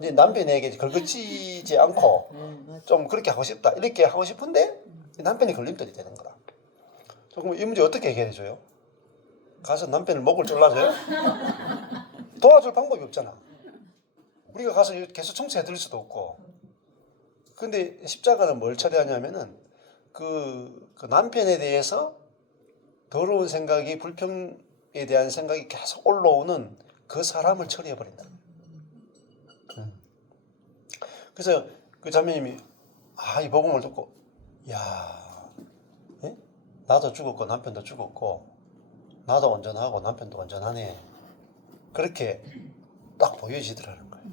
이제 남편에게 걸거치지 않고 좀 그렇게 하고 싶다. 이렇게 하고 싶은데 남편이 걸림돌이 되는 거라. 그럼 이 문제 어떻게 해결해 줘요? 가서 남편을 목을 졸라줘요? 도와줄 방법이 없잖아. 우리가 가서 계속 청소해 드릴 수도 없고. 근데 십자가는 뭘 처리하냐면은 그 남편에 대해서 더러운 생각이 불평에 대한 생각이 계속 올라오는 그 사람을 처리해 버린다. 그래서 그 자매님이 이 복음을 듣고 나도 죽었고 남편도 죽었고 나도 온전하고 남편도 온전하네. 그렇게 딱 보여지더라는 거예요.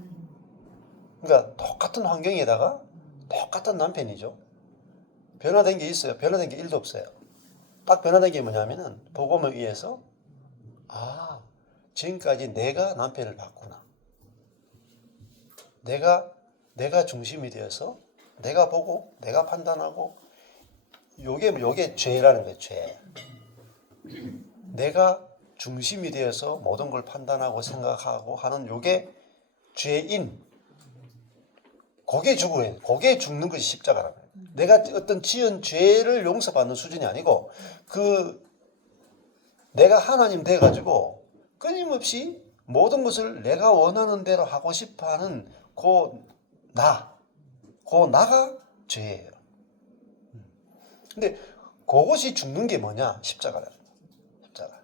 그러니까 똑같은 환경에다가 똑같은 남편이죠. 변화된 게 있어요? 변화된 게 1도 없어요. 딱 변화된 게 뭐냐면은 복음에 의해서 지금까지 내가 남편을 봤구나. 내가 중심이 되어서 내가 보고 내가 판단하고 요게 죄라는 거예요. 죄. 내가 중심이 되어서 모든 걸 판단하고 생각하고 하는 요게 죄인. 그게 죽어야 그게 죽는 것이 십자가라는 거예요. 내가 어떤 지은 죄를 용서받는 수준이 아니고 내가 하나님 돼 가지고 끊임없이 모든 것을 내가 원하는 대로 하고 싶어하는 나가 죄예요. 근데 그것이 죽는 게 뭐냐? 십자가라. 십자가.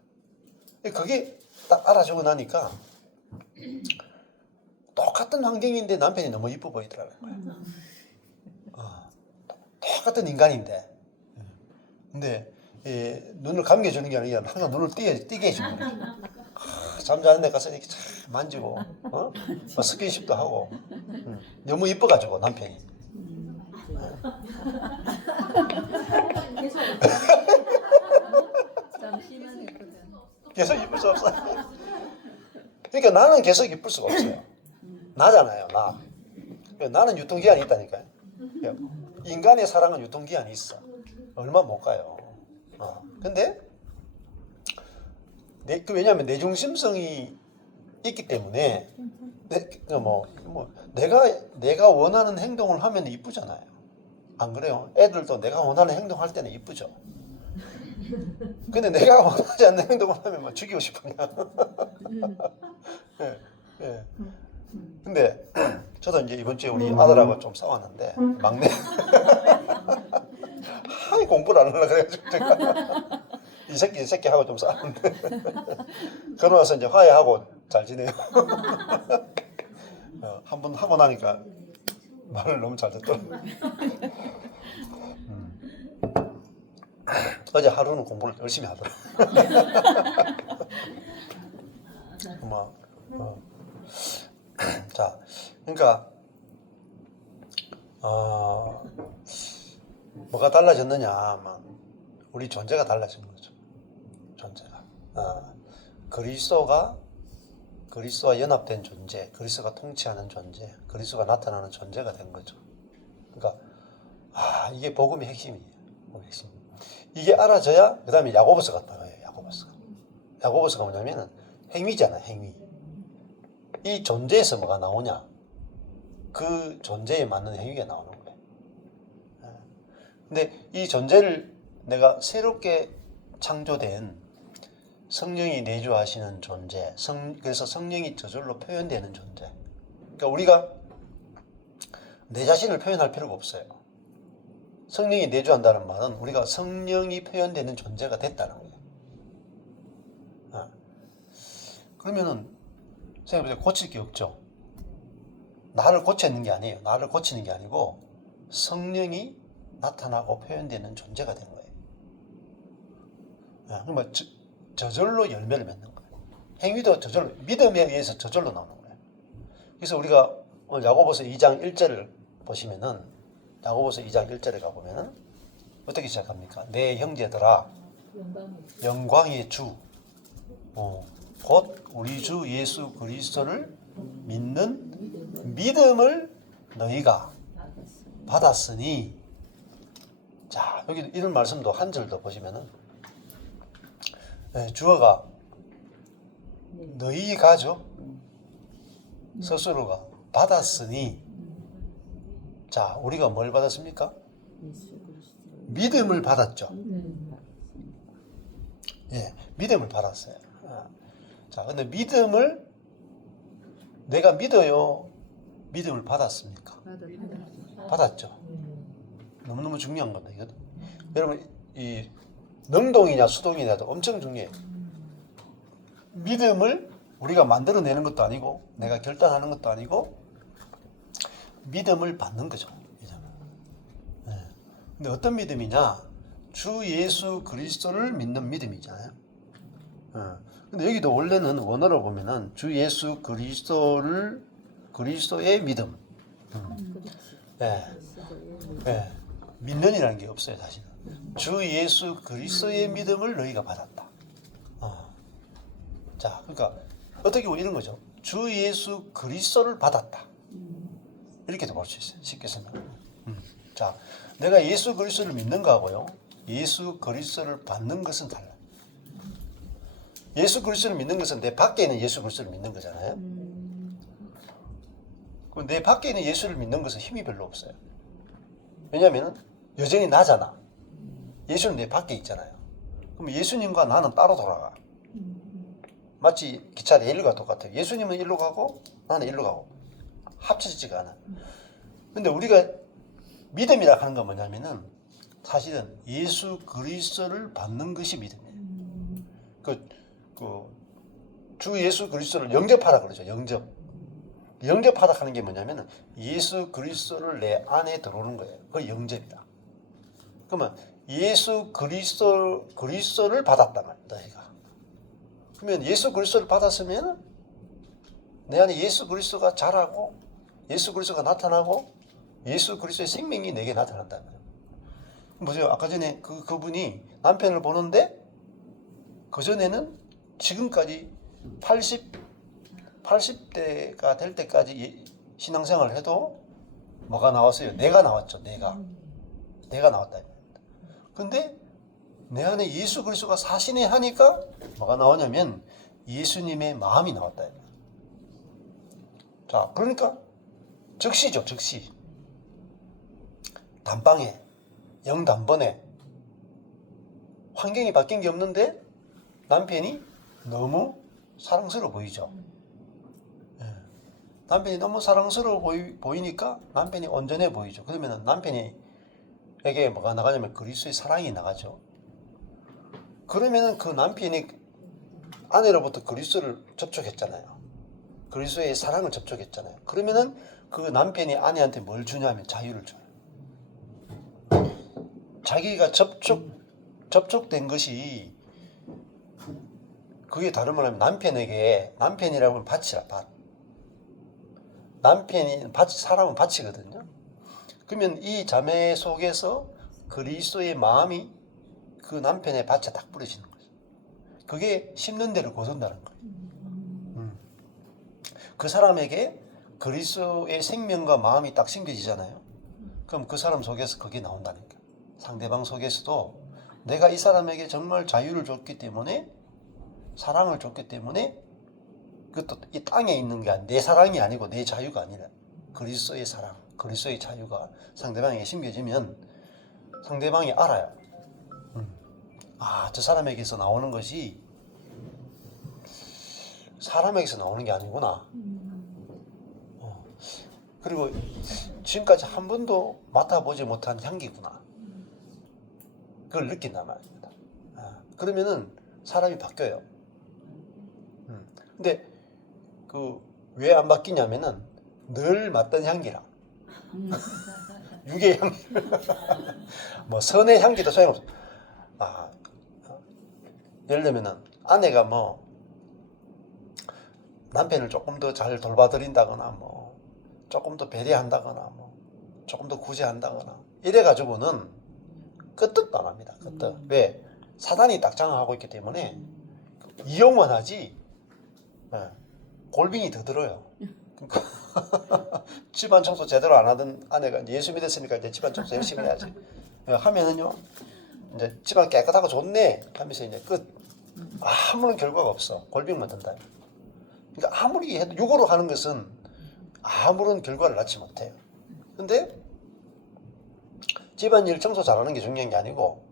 그게 딱 알아주고 나니까 똑같은 환경인데 남편이 너무 이뻐 보이더라고요. 똑같은 인간인데. 근데 눈을 감겨주는 게 아니라 항상 눈을 띄게 해주는 거예요. 잠자는 데 가서 이렇게 만지고 스킨십도 하고 너무 이뻐가지고 남편이. 잠시만 했거든. 계속 이쁠 수 없어요. 그러니까 나는 계속 이쁠 수가 없어요. 나잖아요, 나. 나는 유통기한이 있다니까요. 인간의 사랑은 유통기한이 있어. 얼마 못 가요. 근데 왜냐하면 내중심성이 있기 때문에 내가 원하는 행동을 하면 이쁘잖아요. 안 그래요? 애들도 내가 원하는 행동할 때는 이쁘죠. 근데 내가 원하지 않는 행동을 하면 막 죽이고 싶으냐. 예, 예. 근데 저도 이제 이번 주에 우리 아들하고 좀 싸웠는데 막내 하이 공부를 안 하려고 그래가지고 제가 이 새끼 하고 좀 싸웠는데 그러고 나서 이제 화해하고 잘 지내요. 한 번 하고 나니까 말을 너무 잘 듣더라고요. 어제 하루는 공부를 열심히 하더라고요. 자, 그러니까 뭐가 달라졌느냐? 우리 존재가 달라진 거죠. 존재가 그리스도와 연합된 존재, 그리스도가 통치하는 존재, 그리스도가 나타나는 존재가 된 거죠. 그러니까 이게 복음의 핵심이에요. 핵심. 이게 알아져야 그 다음에 야고보서가 나와요. 야고보서가 뭐냐면 행위잖아요. 행위. 이 존재에서 뭐가 나오냐? 그 존재에 맞는 행위가 나오는 거예요. 근데 이 존재를 내가 새롭게 창조된 성령이 내주하시는 존재, 그래서 성령이 저절로 표현되는 존재. 그러니까 우리가 내 자신을 표현할 필요가 없어요. 성령이 내주한다는 말은 우리가 성령이 표현되는 존재가 됐다는 거예요. 그러면은 생각해보세요. 고칠 게 없죠. 나를 고치는 게 아니에요. 나를 고치는 게 아니고 성령이 나타나고 표현되는 존재가 된 거예요. 그러면 저절로 열매를 맺는 거예요. 행위도 저절로, 믿음에 의해서 저절로 나오는 거예요. 그래서 우리가 오늘 야고보서 2장 1절을 보시면은 야고보서 2장 1절에 가보면은 어떻게 시작합니까? 내 형제들아 영광의 주 곧 우리 주 예수 그리스도를 믿는 믿음을 너희가 받았으니. 자, 여기 이런 말씀도 한 절 더 보시면은 주어가 너희가죠. 스스로가 받았으니. 자, 우리가 뭘 받았습니까? 믿음을 받았죠. 예, 믿음을 받았어요. 자, 근데 내가 믿어요? 믿음을 받았습니까? 받았죠. 너무너무 중요한 겁니다. 이거. 여러분, 이 능동이냐 수동이냐도 엄청 중요해요. 믿음을 우리가 만들어내는 것도 아니고 내가 결단하는 것도 아니고 믿음을 받는 거죠. 근데 어떤 믿음이냐? 주 예수 그리스도를 믿는 믿음이잖아요. 근데 여기도 원래는 원어로 보면은 주 예수 그리스도의 믿음. 믿는이라는 게 없어요, 사실은. 주 예수 그리스도의 믿음을 너희가 받았다. 자, 그러니까 어떻게 보면 이런 거죠. 주 예수 그리스도를 받았다. 이렇게도 볼 수 있어요. 쉽게 설명. 자, 내가 예수 그리스도를 믿는 거하고요, 예수 그리스도를 받는 것은 달라요. 예수 그리스도를 믿는 것은 내 밖에 있는 예수 그리스도를 믿는 거잖아요. 그럼 내 밖에 있는 예수를 믿는 것은 힘이 별로 없어요. 왜냐하면 여전히 나잖아. 예수는 내 밖에 있잖아요. 그럼 예수님과 나는 따로 돌아가. 마치 기차 레일과 똑같아요. 예수님은 일로 가고 나는 일로 가고 합쳐지지가 않아. 근데 우리가 믿음이라 하는 건 뭐냐면은 사실은 예수 그리스도를 받는 것이 믿음이에요. 주 예수 그리스도를 영접하라 그러죠. 영접하다 하는 게 뭐냐면은 예수 그리스도를 내 안에 들어오는 거예요. 그게 영접이다. 그러면 예수 그리스도를 받았단 말이야, 너희가. 그러면 예수 그리스도를 받았으면 내 안에 예수 그리스도가 자라고 예수 그리스도가 나타나고 예수 그리스도의 생명이 내게 나타난다는 거예요. 보세요. 아까 전에 그분이 남편을 보는데 그전에는 지금까지 80대가 될 때까지 신앙생활을 해도 뭐가 나왔어요? 내가 나왔죠. 내가 나왔다. 근데 내 안에 예수 그리스도가 사시네 하니까 뭐가 나오냐면 예수님의 마음이 나왔다. 자, 그러니까 즉시죠. 즉시. 단방에 영단번에 환경이 바뀐 게 없는데 남편이 너무 사랑스러워 보이죠. 남편이 너무 사랑스러워 보이니까 남편이 온전해 보이죠. 그러면 남편에게 뭐가 나가냐면 그리스도의 사랑이 나가죠. 그러면은 그 남편이 아내로부터 그리스도를 접촉했잖아요. 그리스도의 사랑을 접촉했잖아요. 그러면은 그 남편이 아내한테 뭘 주냐면 자유를 줘요. 자기가 접촉된 것이 그게 다른 말하면 남편이라고 하면 밭이라 밭. 사람은 밭이거든요. 그러면 이 자매 속에서 그리스도의 마음이 그 남편의 밭에 딱 뿌려지는 거죠. 그게 심는 대로 거둔다는 거예요. 그 사람에게 그리스도의 생명과 마음이 딱 심겨지잖아요. 그럼 그 사람 속에서 그게 나온다는 거예요. 상대방 속에서도 내가 이 사람에게 정말 자유를 줬기 때문에 사랑을 줬기 때문에 그것도 이 땅에 있는 게 내 사랑이 아니고 내 자유가 아니라 그리스도의 사랑, 그리스도의 자유가 상대방에게 심겨지면 상대방이 알아요. 저 사람에게서 나오는 것이 사람에게서 나오는 게 아니구나. 그리고 지금까지 한 번도 맡아보지 못한 향기구나. 그걸 느낀단 말입니다. 그러면은 사람이 바뀌어요. 근데 왜 안 바뀌냐면은 늘 맡던 향기라. 육의 향기. 뭐 선의 향기도 소용없어. 예를 들면은 아내가 뭐 남편을 조금 더 잘 돌봐드린다거나 뭐 조금 더 배려한다거나 뭐 조금 더 구제한다거나 이래가지고는 끄떡도 안 합니다. 끄떡. 왜? 사단이 딱 장악하고 있기 때문에 이용만 하지 골빙이 더 들어요. 그러니까 집안 청소 제대로 안 하던 아내가 예수 믿었으니까 이제 집안 청소 열심히 해야지. 하면은요 이제 집안 깨끗하고 좋네 하면서 이제 끝. 아무런 결과가 없어. 골빙만 든다. 그러니까 아무리 해도 육으로 하는 것은 아무런 결과를 낳지 못해요. 근데 집안일 청소 잘하는 게 중요한 게 아니고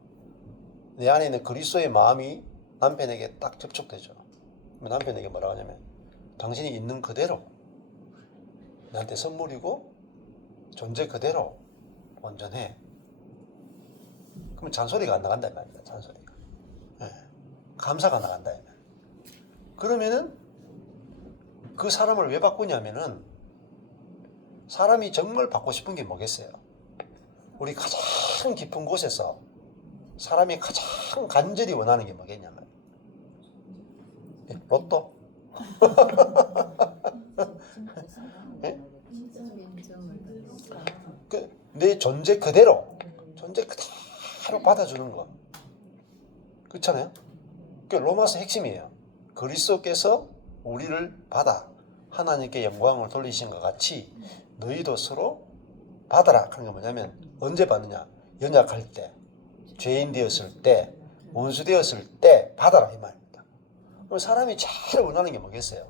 내 안에 있는 그리스도의 마음이 남편에게 딱 접촉되죠. 남편에게 뭐라고 하냐면 당신이 있는 그대로 나한테 선물이고 존재 그대로 온전해. 그러면 잔소리가 안 나간단 말입니다. 잔소리가. 감사가 나간다. 그러면은 그 사람을 왜 바꾸냐면은 사람이 정말 받고 싶은 게 뭐겠어요? 우리 가장 깊은 곳에서 사람이 가장 간절히 원하는 게 뭐겠냐면 로또? 내 존재 그대로 받아주는 거. 그렇잖아요? 그게 로마서 핵심이에요. 그리스도께서 우리를 받아 하나님께 영광을 돌리신 것 같이 너희도 서로 받아라 하는 게 뭐냐면 언제 받느냐? 연약할 때, 죄인 되었을 때, 원수 되었을 때 받아라 이 말입니다. 그럼 사람이 제일 원하는 게 뭐겠어요?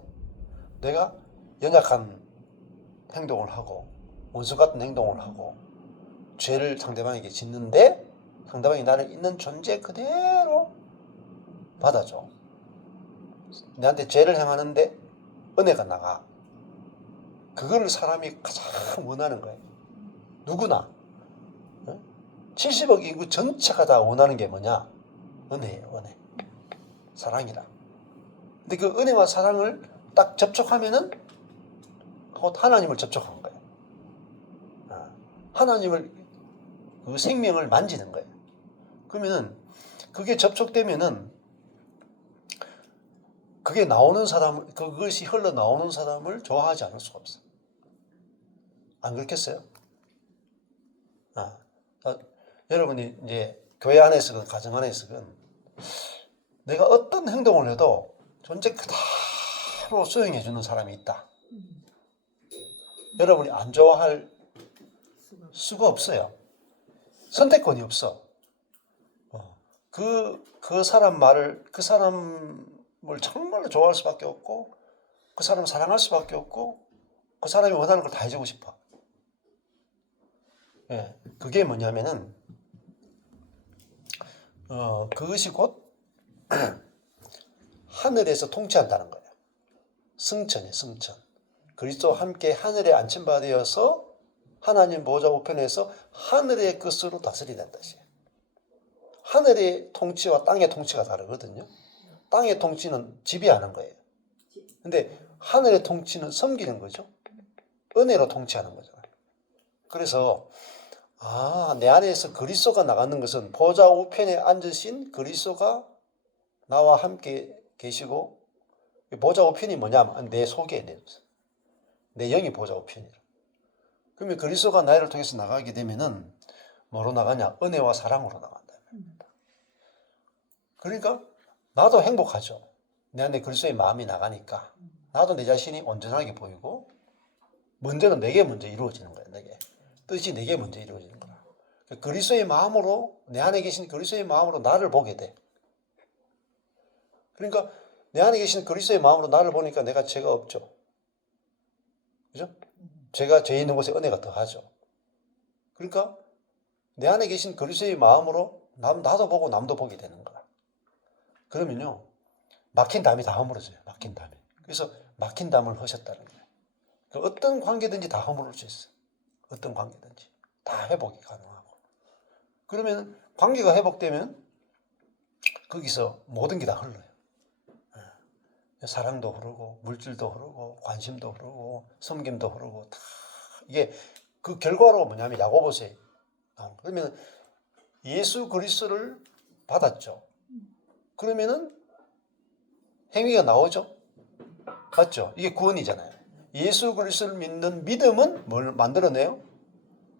내가 연약한 행동을 하고 원수 같은 행동을 하고 죄를 상대방에게 짓는데 상대방이 나를 있는 존재 그대로 받아줘. 내한테 죄를 행하는데 은혜가 나가. 그거를 사람이 가장 원하는 거예요. 누구나. 70억 인구 전체가 다 원하는 게 뭐냐? 은혜예요, 은혜. 사랑이라. 근데 그 은혜와 사랑을 딱 접촉하면은 곧 하나님을 접촉한 거예요. 하나님을, 그 생명을 만지는 거예요. 그러면은 그게 접촉되면은 그게 나오는 사람을, 그것이 흘러나오는 사람을 좋아하지 않을 수가 없어요. 안 그렇겠어요? 여러분이 이제 교회 안에서든 가정 안에서든 내가 어떤 행동을 해도 존재 그대로 수용해 주는 사람이 있다. 여러분이 안 좋아할 수가 없어요. 선택권이 없어. 그 사람 말을, 그 사람을 정말로 좋아할 수밖에 없고, 그 사람을 사랑할 수밖에 없고, 그 사람이 원하는 걸 다 해주고 싶어. 예, 그게 뭐냐면은, 그것이 곧 하늘에서 통치한다는 거예요. 승천이에요, 승천. 그리스도와 함께 하늘에 안침바 되어서 하나님 보좌 우편에서 하늘의 것으로 다스리는 뜻이에요. 하늘의 통치와 땅의 통치가 다르거든요. 땅의 통치는 지배하는 거예요. 근데 하늘의 통치는 섬기는 거죠. 은혜로 통치하는 거잖아요. 그래서 내 안에서 그리스도가 나가는 것은 보좌 우편에 앉으신 그리스도가 나와 함께 계시고, 보좌 우편이 뭐냐면 내 속에 내 영이 보좌 우편이라. 그러면 그리스도가 나를 통해서 나가게 되면은 뭐로 나가냐? 은혜와 사랑으로 나간다. 그러니까 나도 행복하죠. 내 안에 그리스도의 마음이 나가니까 나도 내 자신이 온전하게 보이고, 먼저는 내게 먼저 이루어지는 거예요. 뜻이 내게 먼저 이루어지는 거야. 그리스도의 마음으로, 내 안에 계신 그리스도의 마음으로 나를 보게 돼. 그러니까 내 안에 계신 그리스도의 마음으로 나를 보니까 내가 죄가 없죠. 그죠? 죄 있는 곳에 은혜가 더하죠. 그러니까 내 안에 계신 그리스도의 마음으로 나도 보고 남도 보게 되는 거야. 그러면요, 막힌 담이 다 허물어져요. 막힌 담이. 그래서 막힌 담을 허셨다는 거예요. 어떤 관계든지 다 허물을 수 있어요. 어떤 관계든지 다 회복이 가능하고. 그러면 관계가 회복되면 거기서 모든 게 다 흘러요. 사랑도 흐르고, 물질도 흐르고, 관심도 흐르고, 섬김도 흐르고, 다 이게 그 결과로 뭐냐면 야고보서에 그러면 예수 그리스도를 받았죠. 그러면은 행위가 나오죠. 맞죠? 이게 구원이잖아요. 예수 그리스도를 믿는 믿음은 뭘 만들어내요?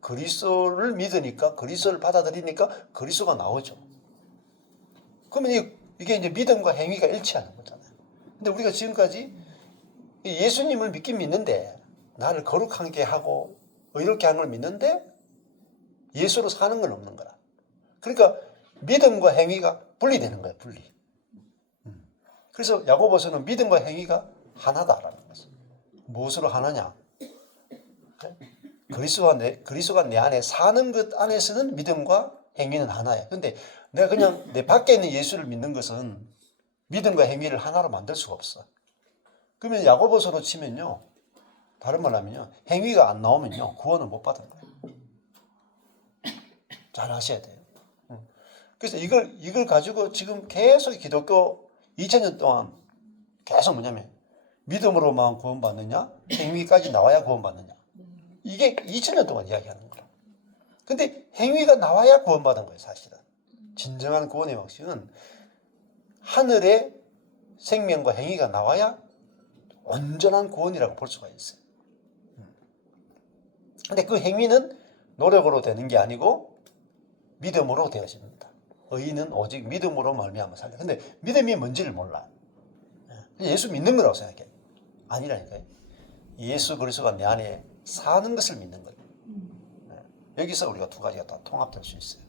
그리스도를 믿으니까, 그리스도를 받아들이니까 그리스도가 나오죠. 그러면 이게 이제 믿음과 행위가 일치하는 거잖아요. 근데 우리가 지금까지 예수님을 믿긴 믿는데, 나를 거룩하게 하고 의롭게 하는 걸 믿는데 예수로 사는 건 없는 거라. 그러니까 믿음과 행위가 분리되는 거예요. 분리. 그래서 야고보서는 믿음과 행위가 하나다라는 것을. 무엇으로 하나냐? 그리스도가 내 안에 사는 것 안에서는 믿음과 행위는 하나예요. 근데 내가 그냥 내 밖에 있는 예수를 믿는 것은 믿음과 행위를 하나로 만들 수가 없어. 그러면 야고보서로 치면요, 다른 말 하면요, 행위가 안 나오면요, 구원을 못 받은 거예요. 잘 아셔야 돼요. 그래서 이걸 가지고 지금 계속 기독교 2000년 동안 계속 뭐냐면, 믿음으로만 구원받느냐, 행위까지 나와야 구원받느냐. 이게 2000년 동안 이야기하는 거예요. 근데 행위가 나와야 구원받은 거예요, 사실은. 진정한 구원의 확신은 하늘의 생명과 행위가 나와야 온전한 구원이라고 볼 수가 있어요. 근데 그 행위는 노력으로 되는 게 아니고 믿음으로 되어집니다. 의인은 오직 믿음으로 말미암아 살려. 근데 믿음이 뭔지를 몰라. 예수 믿는 거라고 생각해. 아니라니까요. 예수 그리스도가 내 안에 사는 것을 믿는 거예요. 여기서 우리가 두 가지가 다 통합될 수 있어요.